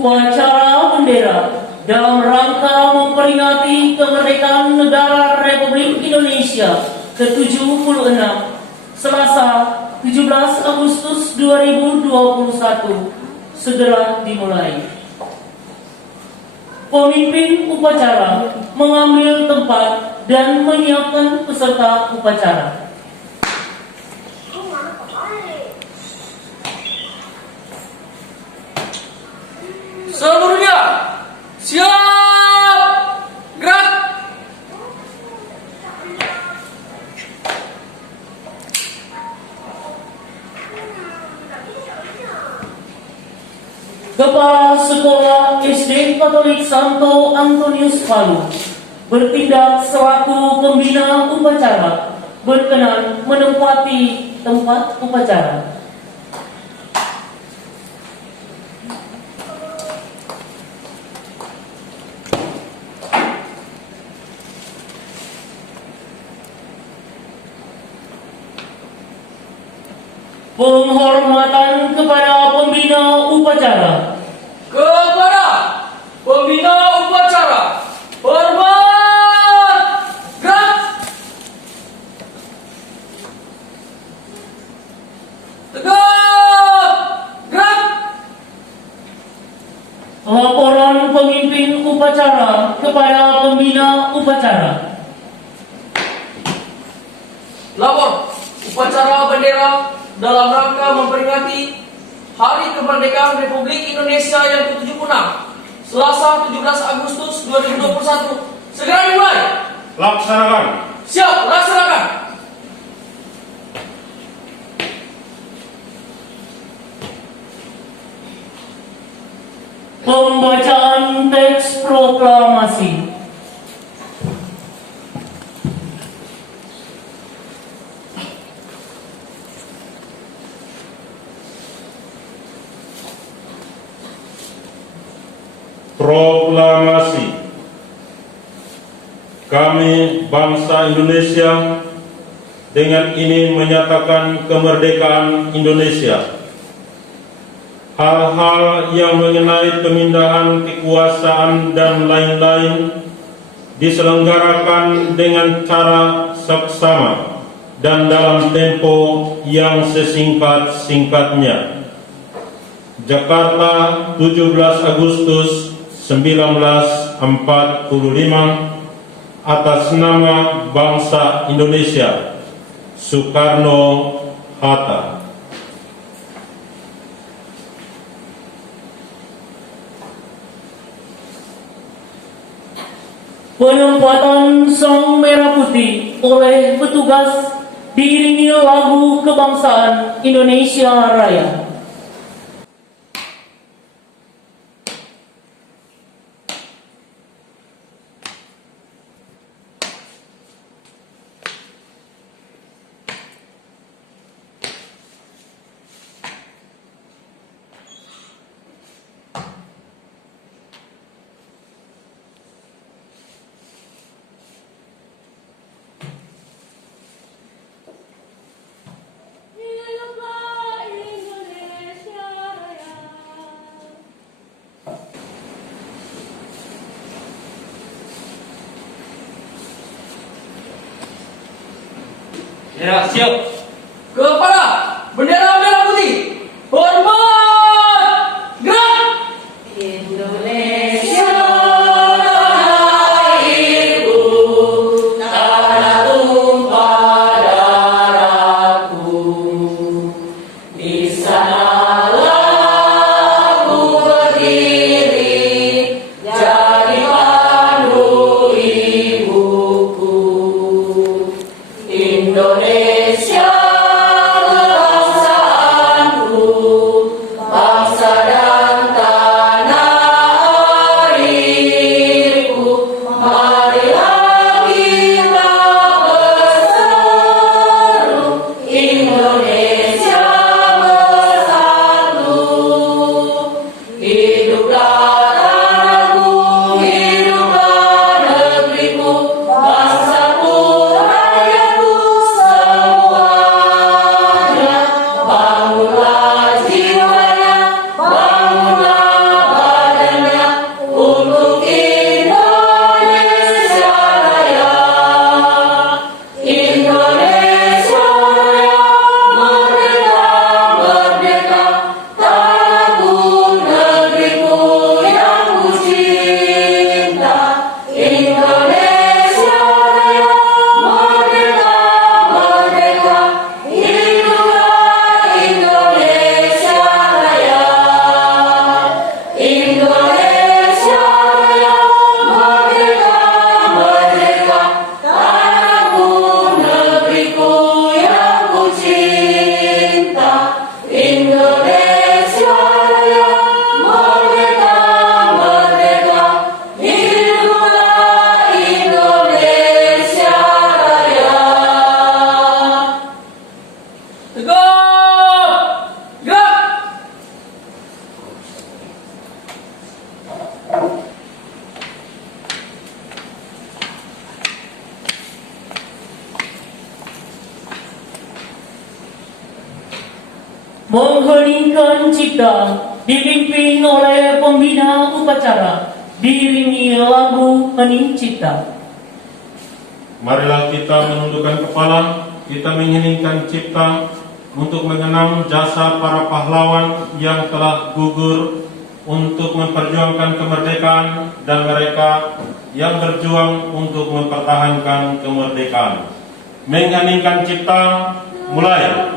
upacara bendera dalam rangka memperingati kemerdekaan negara Republik Indonesia ke-76 Selasa 17 Agustus 2021 segera dimulai. Pemimpin upacara mengambil tempat dan menyiapkan peserta upacara. Seluruhnya siap, gerak. Kepala Sekolah SD Katolik Santo Antonius Palu bertindak selaku pembina upacara, berkenan menempati tempat upacara. Penghormatan kepada pembina upacara. Kepada pembina upacara, hormat, gerak. Tegak, gerak. Laporan pemimpin upacara kepada pembina upacara. Lapor upacara bendera dalam rangka memperingati Hari Kemerdekaan Republik Indonesia yang ke-76 Selasa 17 Agustus 2021 segera dimulai. Laksanakan. Siap, laksanakan. Pembacaan teks proklamasi. Proklamasi. Kami bangsa Indonesia dengan ini menyatakan kemerdekaan Indonesia. Hal-hal yang mengenai pemindahan kekuasaan dan lain-lain diselenggarakan dengan cara seksama dan dalam tempo yang sesingkat-singkatnya. Jakarta, 17 Agustus 1945, atas nama bangsa Indonesia, Soekarno-Hatta. Penempatan sang merah putih oleh petugas diiringi lagu kebangsaan Indonesia Raya. Ya, siap. Kepada bendera merah putih, hormat, gerak. Indonesia tanah airku, tanah tumpah darahku. Di sanalah ku berdiri, jadi pandu ibuku. Indonesia mengheningkan cipta, dipimpin oleh pembina upacara, diiringi lagu hening cipta. Marilah kita menundukkan kepala, kita mengheningkan cipta untuk mengenang jasa para pahlawan yang telah gugur untuk memperjuangkan kemerdekaan dan mereka yang berjuang untuk mempertahankan kemerdekaan. Mengheningkan cipta, mulai.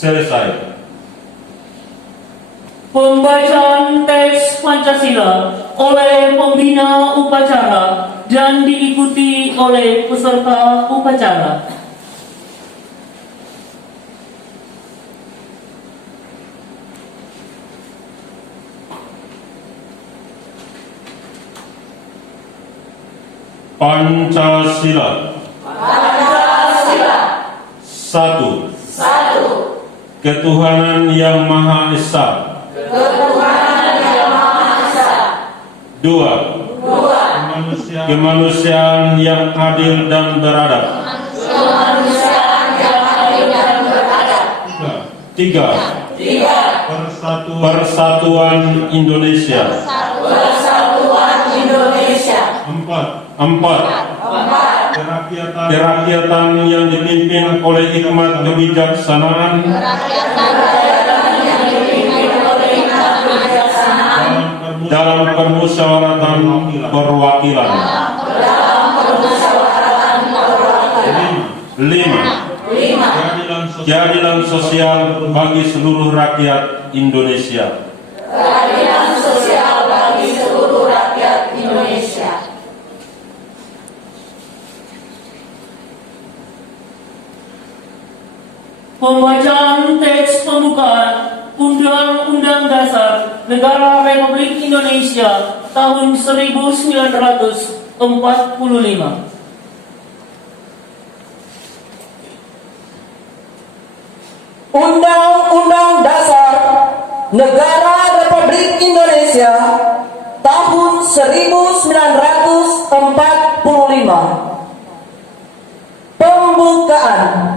Selesai. Pembacaan teks Pancasila oleh pembina upacara dan diikuti oleh peserta upacara. Pancasila. Satu. Ketuhanan yang Maha Esa. Dua. Kemanusiaan yang adil dan beradab. Tiga. Persatuan Indonesia. Empat. Kerakyatan yang dipimpin oleh hikmat kebijaksanaan dalam permusyawaratan perwakilan. Lima. Keadilan sosial bagi seluruh rakyat Indonesia. Pembacaan teks pembukaan Undang-Undang Dasar Negara Republik Indonesia tahun 1945. Undang-Undang Dasar Negara Republik Indonesia tahun 1945. Pembukaan.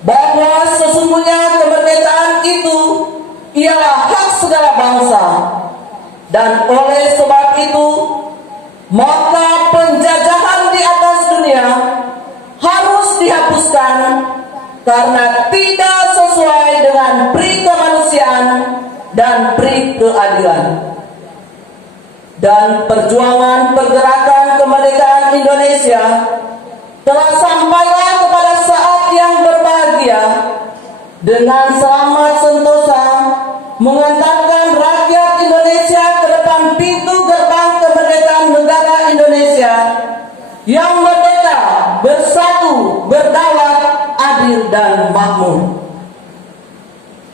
Bahwa sesungguhnya kemerdekaan itu ialah hak segala bangsa, dan oleh sebab itu maka penjajahan di atas dunia harus dihapuskan karena tidak sesuai dengan pri kemanusiaan dan pri keadilan. Dan perjuangan pergerakan kemerdekaan Indonesia telah sampailah kepada saat yang berbahagia dengan selamat sentosa mengantarkan rakyat Indonesia ke depan pintu gerbang kemerdekaan negara Indonesia yang merdeka, bersatu, berdaulat, adil dan makmur.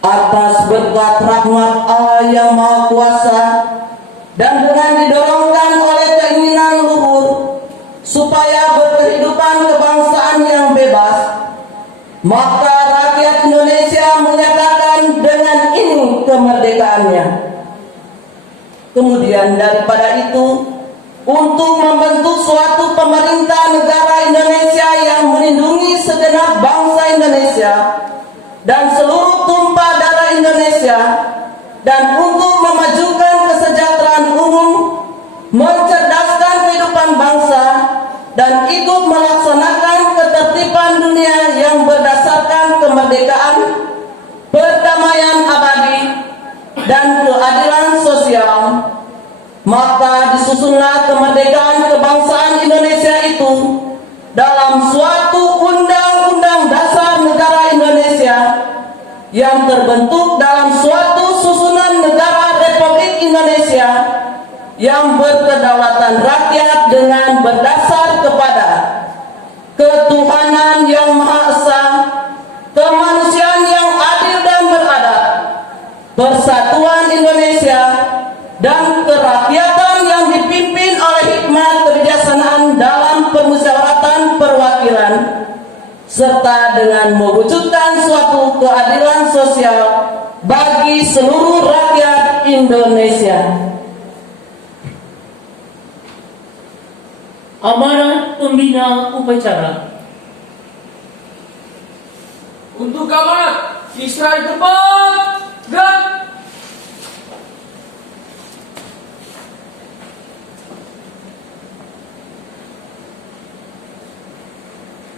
Atas berkat rahmat Allah yang Maha Kuasa dan dengan didorongkan oleh keinginan luhur supaya berkehidupan kebangsaan yang bebas, maka rakyat Indonesia menyatakan dengan ini kemerdekaannya. Kemudian daripada itu, untuk membentuk suatu pemerintah negara Indonesia yang melindungi segenap bangsa Indonesia dan seluruh tumpah darah Indonesia, dan untuk memajukan kesejahteraan umum, mencerdaskan kehidupan bangsa, dan ikut melaksanakan ketertiban dunia yang berdasarkan kemerdekaan, perdamaian abadi, dan keadilan sosial, maka disusunlah kemerdekaan kebangsaan Indonesia itu dalam suatu undang-undang dasar negara Indonesia yang terbentuk dalam suatu susunan negara Republik Indonesia yang berkedaulatan rakyat dengan berdasar kepada ketuhanan yang Maha Esa, kemanusiaan yang adil dan beradab, persatuan Indonesia, dan kerakyatan yang dipimpin oleh hikmat kebijaksanaan dalam permusyawaratan perwakilan, serta dengan mewujudkan suatu keadilan sosial bagi seluruh rakyat Indonesia. Amanat Pembina Upacara. Untuk amanat, istirahat di tempat. Gerak.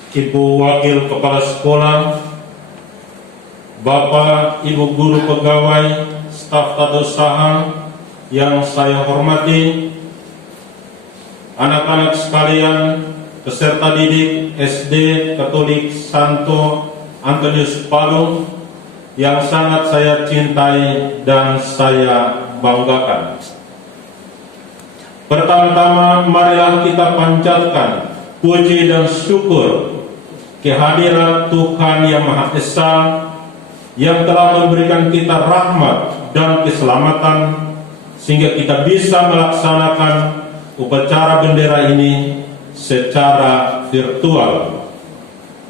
Ibu Wakil Kepala Sekolah, Bapak, Ibu Guru Pegawai, staf tata usaha yang saya hormati, anak-anak sekalian, peserta didik SD Katolik Santo Antonius Palu yang sangat saya cintai dan saya banggakan. Pertama-tama, marilah kita panjatkan puji dan syukur kehadiran Tuhan Yang Maha Esa yang telah memberikan kita rahmat dan keselamatan sehingga kita bisa melaksanakan upacara bendera ini secara virtual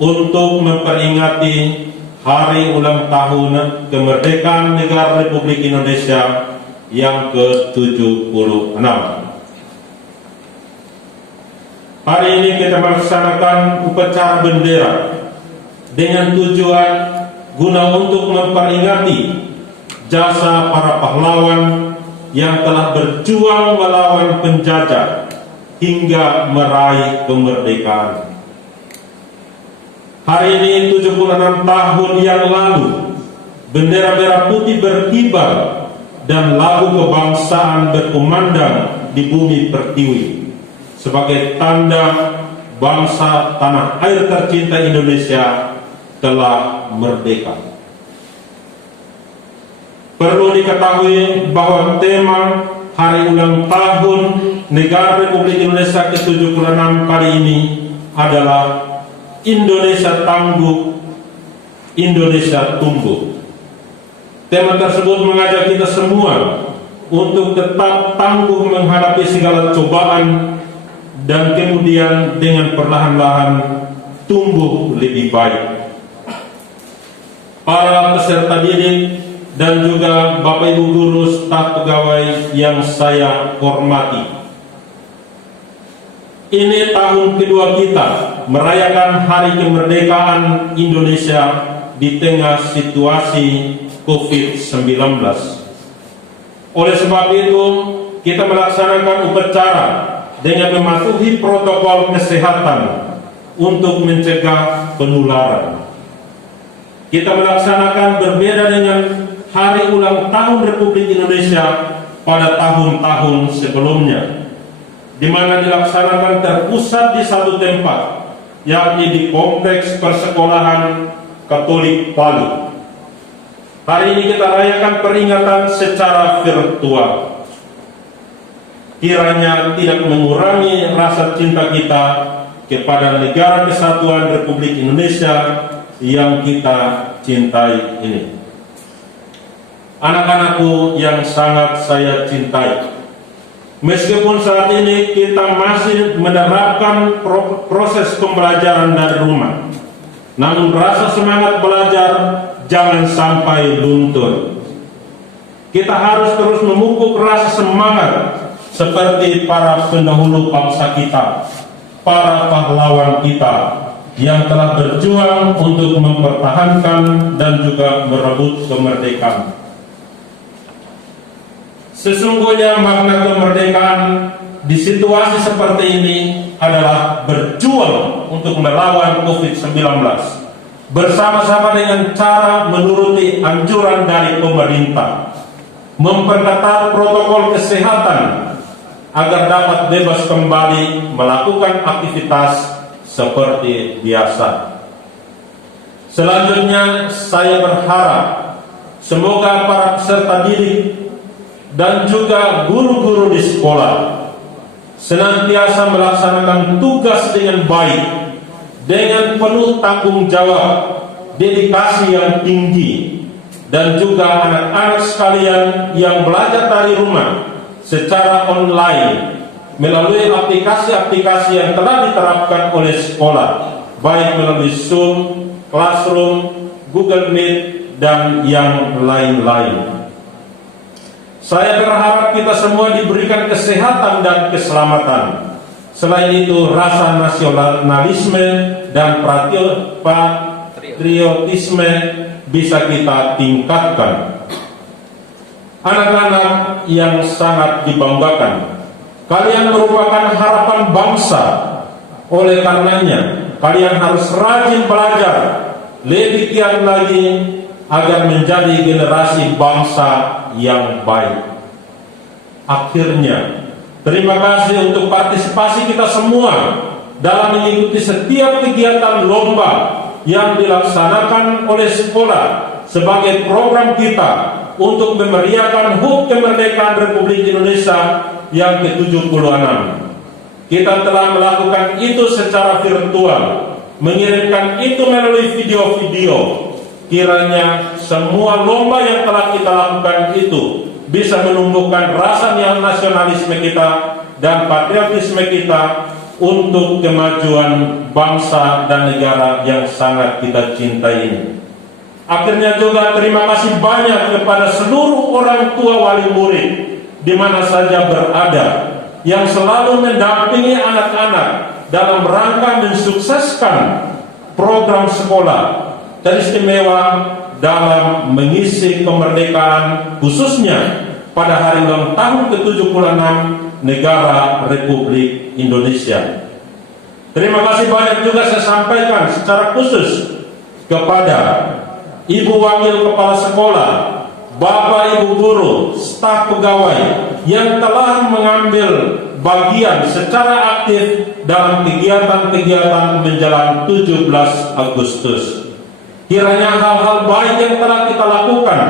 untuk memperingati hari ulang tahun kemerdekaan negara Republik Indonesia yang ke-76. Hari ini kita melaksanakan upacara bendera dengan tujuan guna untuk memperingati jasa para pahlawan yang telah berjuang melawan penjajah hingga meraih kemerdekaan. Hari ini 76 tahun yang lalu, bendera merah putih berkibar dan lagu kebangsaan berkumandang di bumi pertiwi sebagai tanda bangsa tanah air tercinta Indonesia telah merdeka. Perlu diketahui bahwa tema hari ulang tahun negara Republik Indonesia ke-76 kali ini adalah Indonesia Tangguh, Indonesia Tumbuh. Tema tersebut mengajak kita semua untuk tetap tangguh menghadapi segala cobaan dan kemudian dengan perlahan-lahan tumbuh lebih baik. Para peserta didik dan juga Bapak Ibu Guru staf pegawai yang saya hormati, ini tahun kedua kita merayakan Hari Kemerdekaan Indonesia di tengah situasi COVID-19. Oleh sebab itu, kita melaksanakan upacara dengan mematuhi protokol kesehatan untuk mencegah penularan. Kita melaksanakan berbeda dengan hari ulang tahun Republik Indonesia pada tahun-tahun sebelumnya, di mana dilaksanakan terpusat di satu tempat, yakni di Kompleks Persekolahan Katolik Palu. Hari ini kita rayakan peringatan secara virtual. Kiranya tidak mengurangi rasa cinta kita kepada negara kesatuan Republik Indonesia yang kita cintai ini. Anak-anakku yang sangat saya cintai, meskipun saat ini kita masih menerapkan proses pembelajaran dari rumah, namun rasa semangat belajar jangan sampai luntur. Kita harus terus memupuk rasa semangat seperti para pendahulu bangsa kita, para pahlawan kita yang telah berjuang untuk mempertahankan dan juga merebut kemerdekaan. Sesungguhnya makna kemerdekaan di situasi seperti ini adalah berjuang untuk melawan COVID-19 bersama-sama dengan cara menuruti anjuran dari pemerintah, memperketat protokol kesehatan agar dapat bebas kembali melakukan aktivitas seperti biasa. Selanjutnya saya berharap semoga para peserta didik dan juga guru-guru di sekolah senantiasa melaksanakan tugas dengan baik, dengan penuh tanggung jawab, dedikasi yang tinggi, dan juga anak-anak sekalian yang belajar dari rumah secara online melalui aplikasi-aplikasi yang telah diterapkan oleh sekolah, baik melalui Zoom, Classroom, Google Meet, dan yang lain-lain. Saya berharap kita semua diberikan kesehatan dan keselamatan. Selain itu, rasa nasionalisme dan patriotisme bisa kita tingkatkan. Anak-anak yang sangat dibanggakan, kalian merupakan harapan bangsa. Oleh karenanya, kalian harus rajin belajar, lebih giat lagi agar menjadi generasi bangsa yang baik. Akhirnya, terima kasih untuk partisipasi kita semua dalam mengikuti setiap kegiatan lomba yang dilaksanakan oleh sekolah sebagai program kita untuk memeriahkan HUT kemerdekaan Republik Indonesia yang ke-76. Kita telah melakukan itu secara virtual, mengirimkan itu melalui video-video. Kiranya semua lomba yang telah kita lakukan itu bisa menumbuhkan rasa nasionalisme kita dan patriotisme kita untuk kemajuan bangsa dan negara yang sangat kita cintai ini. Akhirnya juga terima kasih banyak kepada seluruh orang tua wali murid di mana saja berada yang selalu mendampingi anak-anak dalam rangka mensukseskan program sekolah, teristimewa dalam mengisi kemerdekaan khususnya pada hari ulang tahun ke-76 negara Republik Indonesia. Terima kasih banyak juga saya sampaikan secara khusus kepada Ibu Wakil Kepala Sekolah, Bapak Ibu Guru, staf pegawai yang telah mengambil bagian secara aktif dalam kegiatan-kegiatan menjelang 17 Agustus. Kiranya hal-hal baik yang telah kita lakukan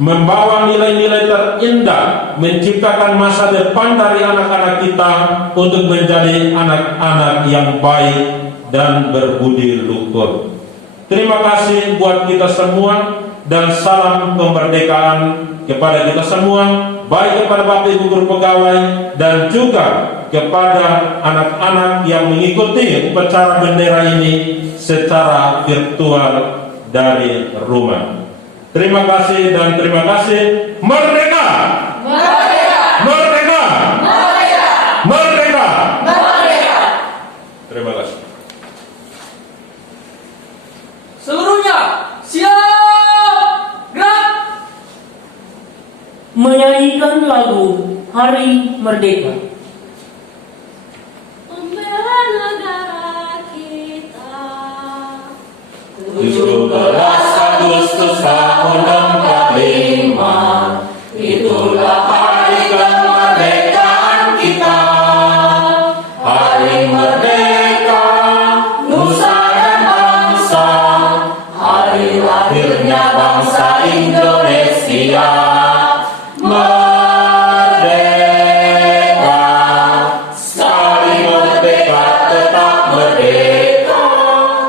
membawa nilai-nilai terindah, menciptakan masa depan dari anak-anak kita untuk menjadi anak-anak yang baik dan berbudi luhur. Terima kasih buat kita semua dan salam kemerdekaan kepada kita semua, baik kepada Bapak Ibu Guru Pegawai dan juga kepada anak-anak yang mengikuti upacara bendera ini secara virtual dari rumah. Terima kasih dan terima kasih. Merdeka! Merdeka! Merdeka! Merdeka! Merdeka! Merdeka! Terima kasih. Seluruhnya siap, gerak. Menyanyikan lagu Hari Merdeka. Membela negara kita. 17 Agustus tahun 45, itulah hari kemerdekaan kita. Hari merdeka, nusa dan bangsa, hari lahirnya bangsa Indonesia. Merdeka, sekali merdeka tetap merdeka,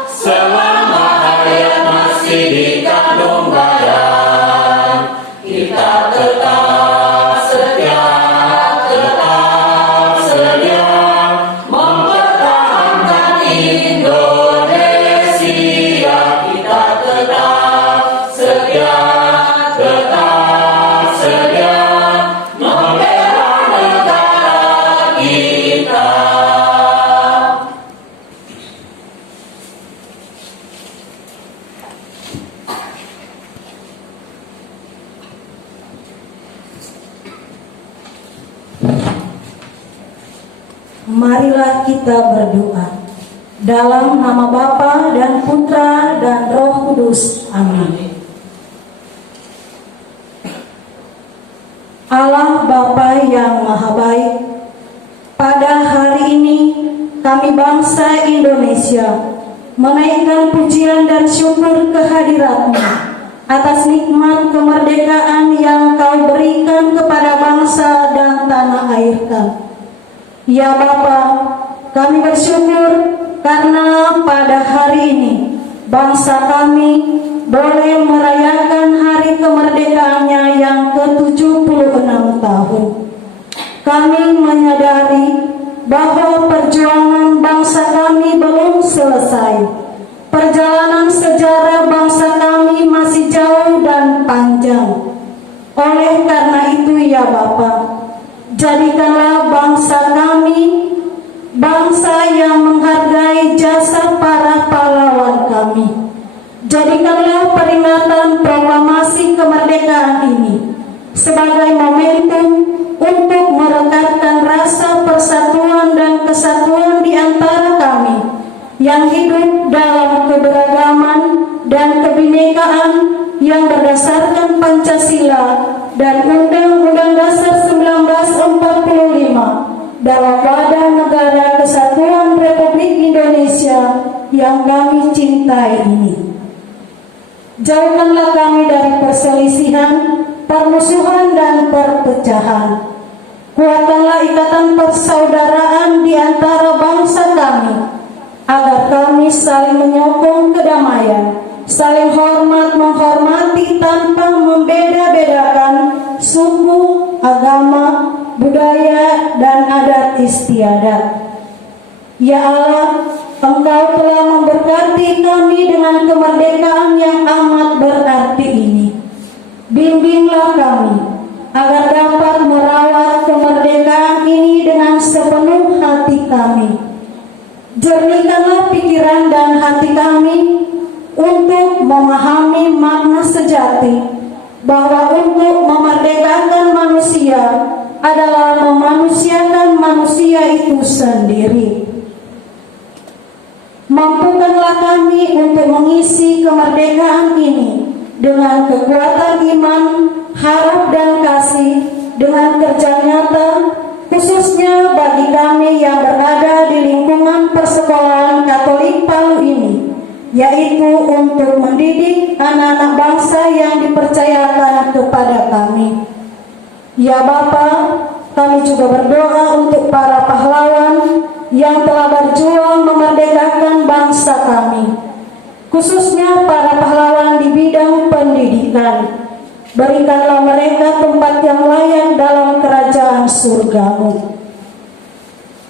selama hayat masih di kandung badan. Kita tetap setia mempertahankan Indonesia. Kita tetap setia Marilah kita berdoa. Dalam nama Bapa dan Putra dan Roh Kudus. Amin. Allah Bapa yang Maha Baik, pada hari ini kami bangsa Indonesia menaikkan pujian dan syukur kehadirat-Mu atas nikmat kemerdekaan yang Kau berikan kepada bangsa dan tanah air kami. Ya Bapa, kami bersyukur karena pada hari ini bangsa kami boleh merayakan hari kemerdekaannya yang ke-76 tahun. Kami menyadari bahwa perjuangan bangsa kami belum selesai. Perjalanan sejarah bangsa kami masih jauh dan panjang. Oleh karena itu ya Bapa, jadikanlah bangsa kami bangsa yang menghargai jasa para pahlawan kami. Jadikanlah peringatan proklamasi kemerdekaan ini sebagai momentum untuk merekatkan rasa persatuan dan kesatuan di antara kami yang hidup dalam keberagaman dan kebinekaan yang berdasarkan Pancasila dan Undang-Undang Dasar 1945 dalam wadah negara kesatuan Republik Indonesia yang kami cintai ini. Jauhkanlah kami dari perselisihan, permusuhan dan perpecahan. Kuatkanlah ikatan persaudaraan di antara bangsa kami, agar kami saling menyokong kedamaian, saling hormat menghormati tanpa membeda-bedakan suku, agama, budaya, dan adat istiadat. Ya Allah, Engkau telah memberkati kami dengan kemerdekaan yang amat berarti ini. Bimbinglah kami agar dapat merawat kemerdekaan ini dengan sepenuh hati kami. Jernihkanlah pikiran dan hati kami untuk memahami makna sejati bahwa untuk memerdekakan manusia adalah memanusiakan manusia itu sendiri. Mampukanlah kami untuk mengisi kemerdekaan ini dengan kekuatan iman, harap dan kasih, dengan kerja nyata, khususnya bagi kami yang berada di lingkungan persekolahan Katolik Palu ini, yaitu untuk mendidik anak-anak bangsa yang dipercayakan kepada kami. Ya Bapa, kami juga berdoa untuk para pahlawan yang telah berjuang memerdekakan bangsa kami, khususnya para pahlawan di bidang pendidikan. Berikanlah mereka tempat yang layak dalam kerajaan surga-Mu.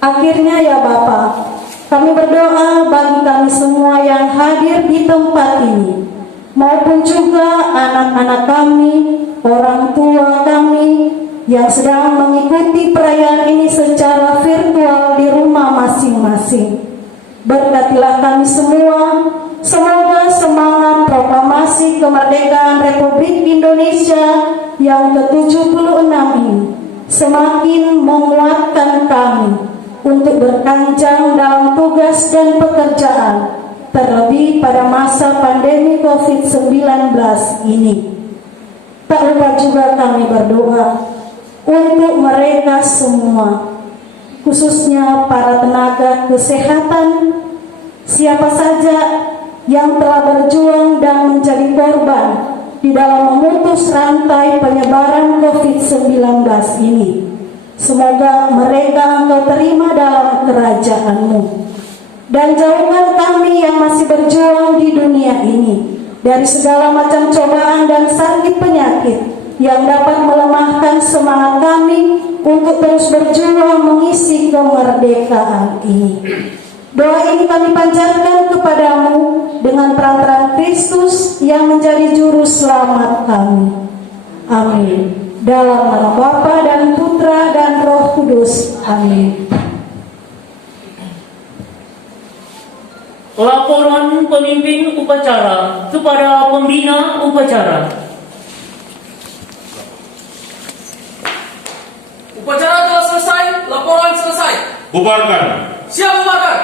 Akhirnya ya Bapa, kami berdoa bagi kami semua yang hadir di tempat ini, maupun juga anak-anak kami, orang tua kami yang sedang mengikuti perayaan ini secara virtual di rumah masing-masing. Berkatilah kami semua, semoga semangat proklamasi kemerdekaan Republik Indonesia yang ke-76 ini semakin menguatkan kami untuk berkanjang dalam tugas dan pekerjaan, terlebih pada masa pandemi COVID-19 ini. Tak lupa juga kami berdoa untuk mereka semua, khususnya para tenaga kesehatan, siapa saja yang telah berjuang dan menjadi korban di dalam memutus rantai penyebaran COVID-19 ini. Semoga mereka Engkau terima dalam kerajaan-Mu. Dan jauhkan kami yang masih berjuang di dunia ini dari segala macam cobaan dan sakit penyakit yang dapat melemahkan semangat kami untuk terus berjuang mengisi kemerdekaan ini. Doa ini kami panjatkan kepadamu dengan perantaraan Kristus yang menjadi juru selamat kami. Amin. Dalam nama Bapa dan Putra dan Roh Kudus. Amin. Laporan pemimpin upacara kepada pembina upacara. Upacara telah selesai, laporan selesai. Bubarkan. Siap bubarkan.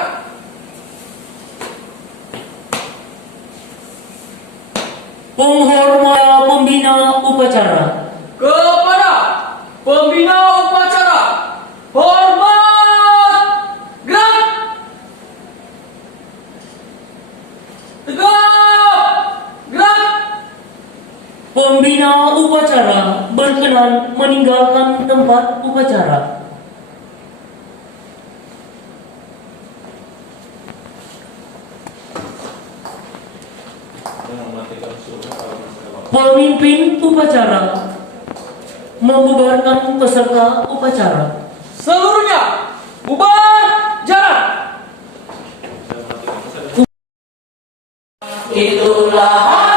Penghormatan pembina upacara. Kepada pembina upacara, hormat, gerak, tegap, gerak. Pembina upacara berkenan meninggalkan tempat upacara. Pemimpin upacara membubarkan peserta upacara. Seluruhnya bubar jalan. Itulah